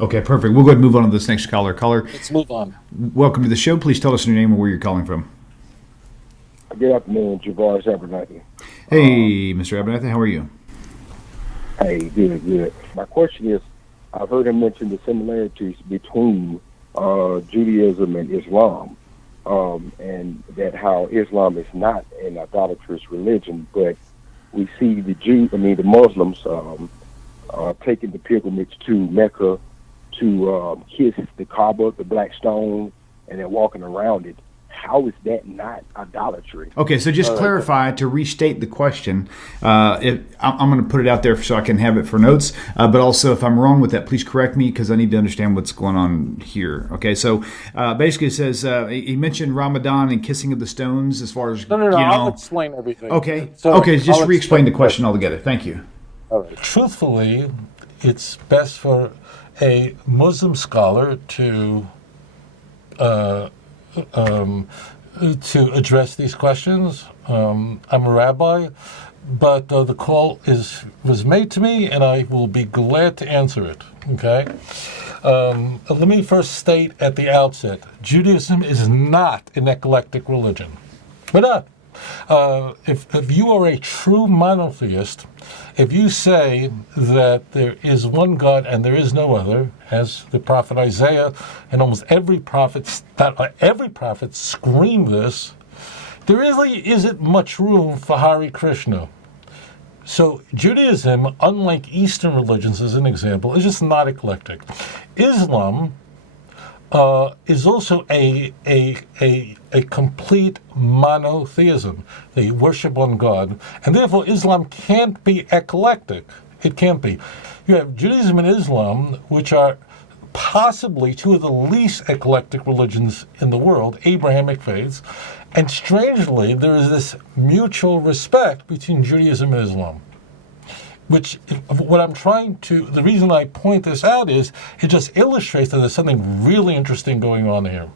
Okay, perfect. We'll go ahead and move on to this next caller. Caller, Let's move on. welcome to the show. Please tell us your name and where you're calling from. Good afternoon, Javaris Abernathy. Hey, Mr. Abernathy, how are you? Hey, good. My question is, I've heard him mention the similarities between Judaism and Islam, and that how Islam is not an idolatrous religion, but we see the Muslims taking the pilgrimage to Mecca to kiss the Kaaba, the black stone, and then walking around it. How is that not idolatry? Okay, so just clarify to restate the question. I'm going to put it out there so I can have it for notes. But also, if I'm wrong with that, please correct me because I need to understand what's going on here. Okay, so basically, it says he mentioned Ramadan and kissing of the stones as far as No. I'll explain everything. Okay, So okay, just I'll re-explain the explain question altogether. Thank you. All right. Truthfully, it's best for a Muslim scholar to address these questions. I'm a rabbi, but the call was made to me, and I will be glad to answer it. Okay. Let me first state at the outset: Judaism is not an eclectic religion. We're not. If you are a true monotheist, if you say that there is one God and there is no other, as the prophet Isaiah and almost every prophet scream this, there really isn't much room for Hare Krishna. So Judaism, unlike Eastern religions as an example, is just not eclectic. Islam is also a complete monotheism. They worship one God, and therefore Islam can't be eclectic. It can't be. You have Judaism and Islam, which are possibly two of the least eclectic religions in the world, Abrahamic faiths, and strangely, there is this mutual respect between Judaism and Islam. Which, the reason I point this out is it just illustrates that there's something really interesting going on here.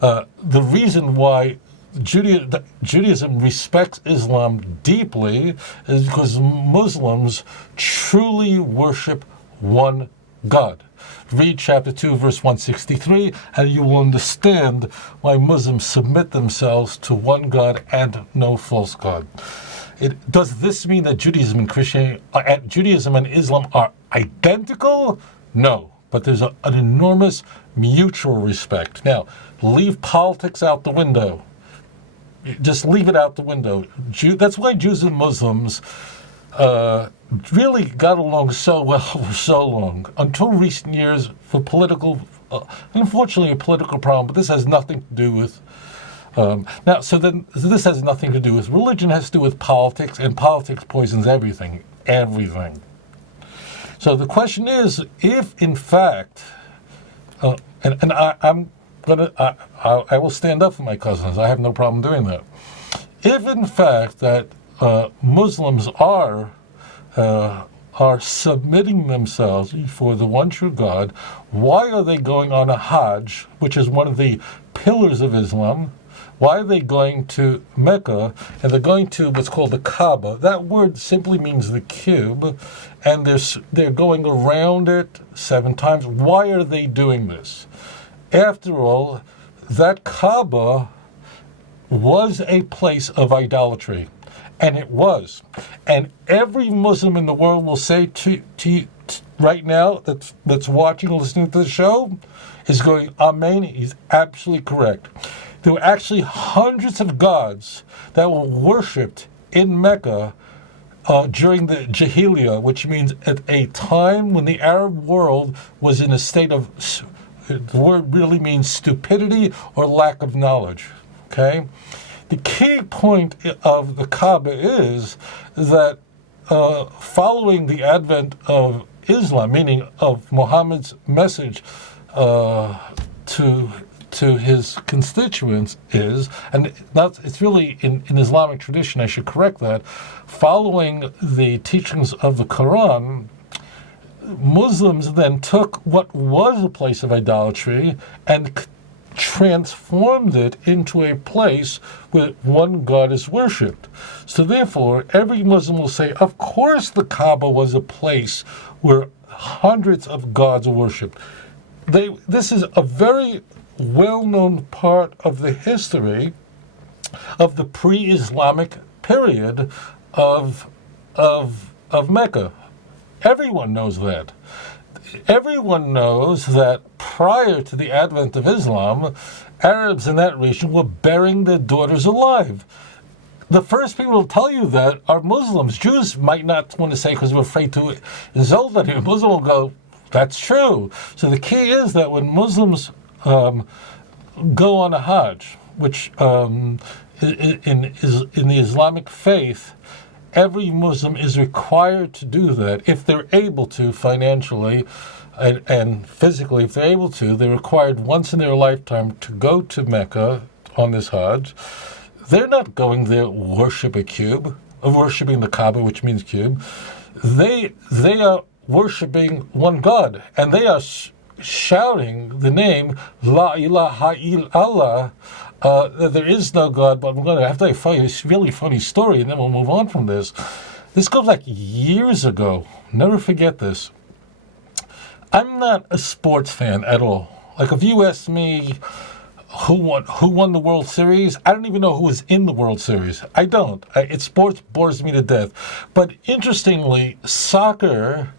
The reason why Judaism respects Islam deeply is because Muslims truly worship one God. Read chapter 2, verse 163, and you will understand why Muslims submit themselves to one God and no false God. Does this mean that Judaism and Islam are identical? No, but there's an enormous mutual respect. Now, leave politics out the window. Just leave it out the window. That's why Jews and Muslims really got along so well for so long, until recent years for unfortunately a political problem, but this has nothing to do with this has nothing to do with religion. It has to do with politics, and politics poisons everything. So the question is, if in fact, I will stand up for my cousins. I have no problem doing that. If in fact that Muslims are submitting themselves before the one true God, why are they going on a Hajj, which is one of the pillars of Islam? Why are they going to Mecca, and they're going to what's called the Kaaba? That word simply means the cube, and they're going around it 7 times. Why are they doing this? After all, that Kaaba was a place of idolatry, and it was. And every Muslim in the world will say to you right now that's watching or listening to the show is going, Amen, he's absolutely correct. There were actually hundreds of gods that were worshipped in Mecca during the Jahiliyyah, which means at a time when the Arab world was in a state of, the word really means stupidity or lack of knowledge, okay? The key point of the Kaaba is that following the advent of Islam, meaning of Muhammad's message to his constituents it's really in Islamic tradition, I should correct that, following the teachings of the Quran, Muslims then took what was a place of idolatry and transformed it into a place where one God is worshipped. So therefore, every Muslim will say, of course the Kaaba was a place where hundreds of gods worshipped. This is a very well-known part of the history of the pre-Islamic period of Mecca. Everyone knows that. Everyone knows that prior to the advent of Islam, Arabs in that region were burying their daughters alive. The first people to tell you that are Muslims. Jews might not want to say because we're afraid to insult them. A Muslim will go, that's true. So the key is that when Muslims go on a Hajj, which in the Islamic faith, every Muslim is required to do that if they're able to financially and physically. If they're able to, they're required once in their lifetime to go to Mecca on this Hajj. They're not going there worship a cube, worshiping the Kaaba, which means cube. They are worshiping one God, and they are shouting the name La ilaha illallah. There is no God, but I'm going to have to tell you a really funny story, and then we'll move on from this. This goes back years ago. Never forget this. I'm not a sports fan at all. Like, if you ask me who won the World Series, I don't even know who was in the World Series. I don't. Sports bores me to death. But interestingly, soccer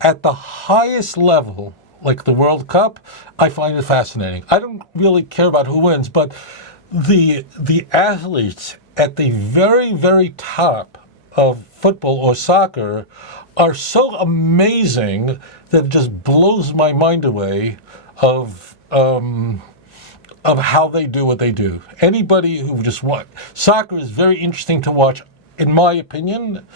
at the highest level, like the World Cup, I find it fascinating. I don't really care about who wins, but the athletes at the very, very top of football or soccer are so amazing that it just blows my mind away of how they do what they do. Anybody who just soccer is very interesting to watch, in my opinion.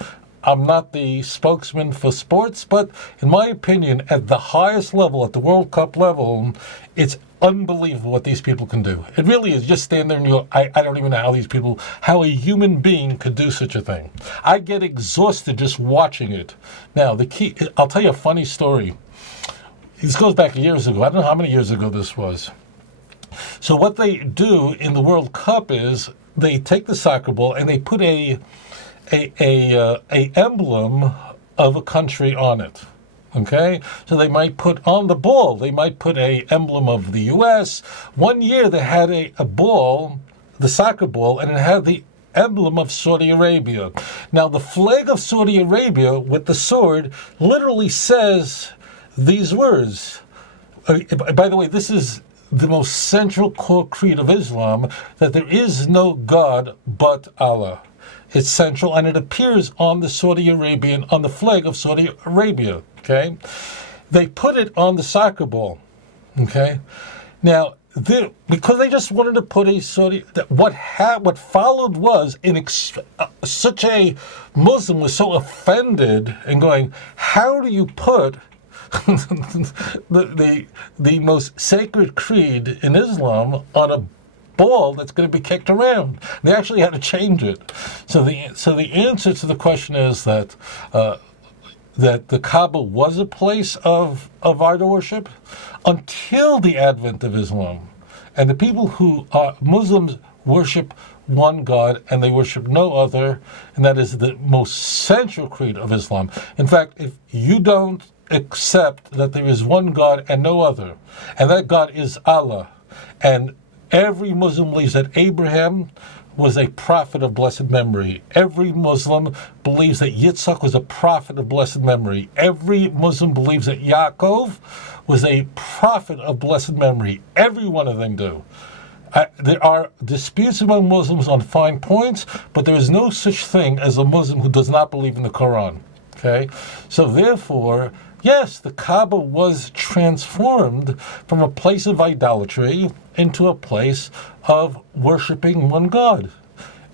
I'm not the spokesman for sports, but in my opinion, at the highest level, at the World Cup level, it's unbelievable what these people can do. It really is. Just stand there and you go, I don't even know how a human being could do such a thing. I get exhausted just watching it. Now, I'll tell you a funny story. This goes back years ago. I don't know how many years ago this was. So what they do in the World Cup is they take the soccer ball and they put a emblem of a country on it. Okay, so they might put on the ball, they might put a emblem of the U.S. One year they had a ball, the soccer ball, and it had the emblem of Saudi Arabia. Now the flag of Saudi Arabia with the sword literally says these words. By the way, this is the most central core creed of Islam, that there is no God but Allah. It's central, and it appears on the flag of Saudi Arabia. Okay, they put it on the soccer ball. Okay, now because they just wanted to put a Saudi. What followed was such a Muslim was so offended and going, how do you put the most sacred creed in Islam on a ball that's going to be kicked around? They actually had to change it. So the answer to the question is that the Kaaba was a place of idol worship until the advent of Islam, and the people who are Muslims worship one God and they worship no other, and that is the most central creed of Islam. In fact, if you don't accept that there is one God and no other, and that God is Allah, and every Muslim believes that Abraham was a prophet of blessed memory. Every Muslim believes that Yitzhak was a prophet of blessed memory. Every Muslim believes that Yaakov was a prophet of blessed memory. Every one of them do. There are disputes among Muslims on fine points, but there is no such thing as a Muslim who does not believe in the Quran. Okay? So therefore, yes, the Kaaba was transformed from a place of idolatry into a place of worshiping one God.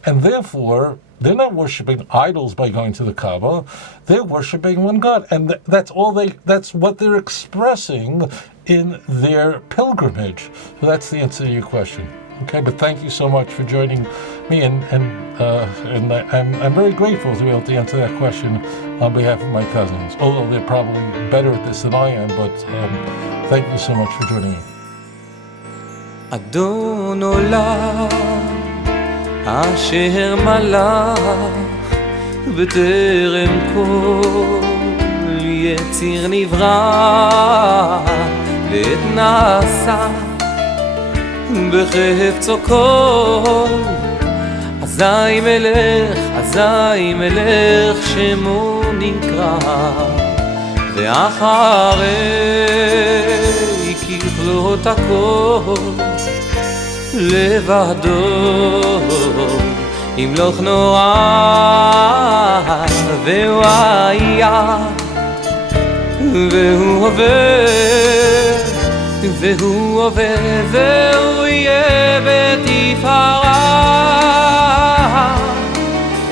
And therefore, they're not worshiping idols by going to the Kaaba. They're worshiping one God. And that's what they're expressing in their pilgrimage. So that's the answer to your question. Okay, but thank you so much for joining me, and I'm very grateful to be able to answer that question on behalf of my cousins. Although they're probably better at this than I am, but thank you so much for joining me. אדון עולם אשר מלך בטרם כל יציר נברא לעת נעשה בחפצו כל אזי מלך שמו נקרא ואחרי ככלות הכל לבדו ימלוך נורא והוא היה והוא הווה והוא יהיה בתפארה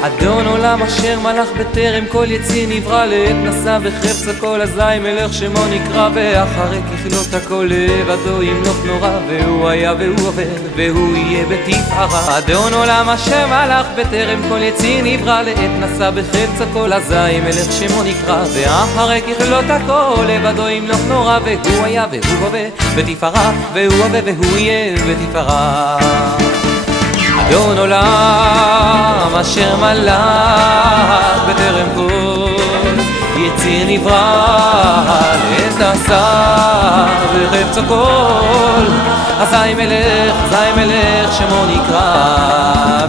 אדון עולם אשר מלך בטרם כל יציר נברא לעת נשא בחפץ הכל אזי מלך שמו נקרא ואחרי ככלות הכל לבדו ימלוך נורא והוא היה והוא הווה והוא יהיה בתפארה אדון עולם אשר מלך בטרם כל יציר נברא לעת נשא בחפץ הכל אזי מלך שמו נקרא ואחרי ככלות הכל לבדו ימלוך נורא והוא היה והוא הווה בתפארה והוא הווה והוא יהיה בתפארה אדון עולם אשר מלך בטרם כל יציר נברא לעת נשא בחפץ הכל אזי מלך שמו נקרא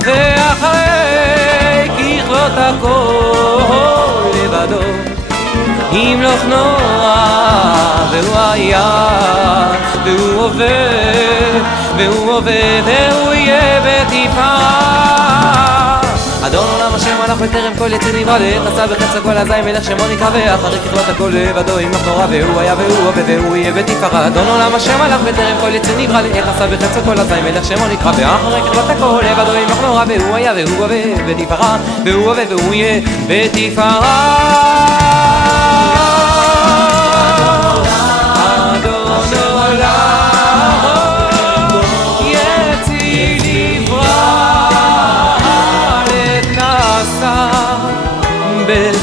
ואחרי ככלות הכל לבדו ימלוך נורא והוא היה והוא הווה והוא יהיה בתפארה אדון עולם אשר מלך בטרם כל יציר נברא לעת נשא בחפץ הכל אזי מלך שמו נקרא ואחרי ככלות הכל לבדו ימלוך נורא והוא היה והוא הווה והוא יהיה בתפארה אדון עולם אשר מלך בטרם כל יציר נברא לעת נשא בחפץ הכל אזי מלך שמו נקרא ואחרי ככלות הכל לבדו ימלוך נורא והוא היה והוא הווה בתפארה והוא הווה והוא יהיה בתפארה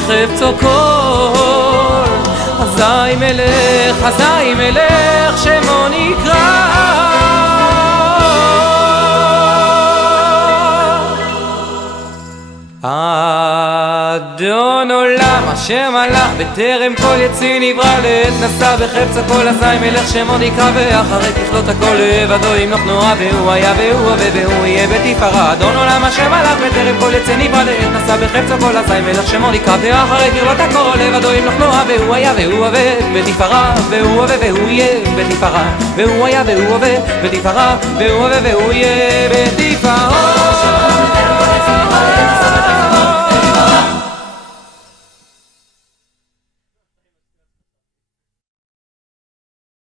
בחפצו כל אזי מלך שמו נקרא אדון עולם אשר מלך בטרם כל יציר נברא לעת נשא בחפץ הכל אזי מלך שמו נקרא ואחרי ככלות הכל לבדו ימלוך נורא והוא היה והוא הווה והוא יהיה בתפארה אדון עולם אשר מלך בטרם כל יציר נברא לעת נשא בחפץ הכל אזי מלך שמו נקרא ואחרי ככלות הכל לבדו ימלוך נורא והוא היה והוא הווה בתפארה והוא הווה והוא יהיה בתפארה והוא היה והוא הווה בתפארה והוא הווה והוא יהיה בתפארה